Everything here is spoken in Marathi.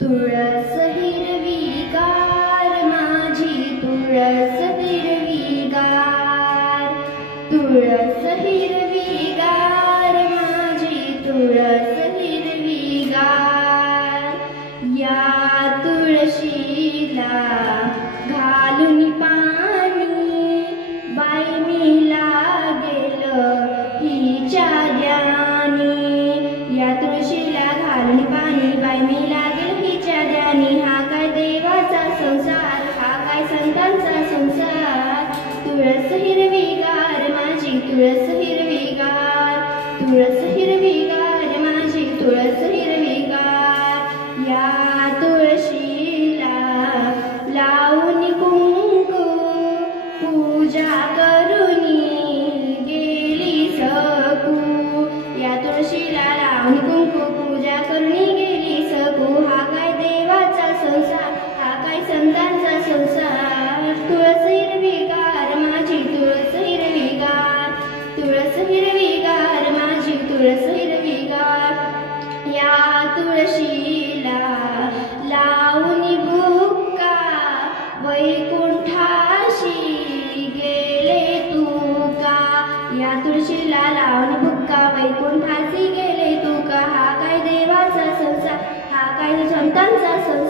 तुळस हिरवीगार माझी तुळस हिरवीगार, तुळस हिरवीगार माझी तुळस हिरवीगार. या तुळशीला घालून पाणी बाई मी लागेल हिच्या ध्यानी. या तुळशीला घालून पाणी बाई मी लागेल हिच्या ध्यानी. हा काय देवाचा संसार, हा काय संतांचा संसार. तुळस हिरवीगार माझी तुळस हिरवीगार, तुळस हिरवीगार माझी तुळस हिरवीगार. या तुळशीला लावून कुंकू पूजा करुनी गेली सकू. या तुळशीला लावून कुंकू पूजा करुनी गेली सकू. हा काय देवाचा संसार, हा काय संतांचा संसार. तुळस हिरवीगार माझी तुळस हिरवीगार, तुळस हिरवीगार माझी तुळस हिरवीगार. या तुळशीला लावून बुक्का वैकुंठाशी गेले तू का. या तुळशीला लावून बुक्का वैकुंठाशी गेले तू का. हा काय देवाचा संसार, हा काय संतांचा संसार.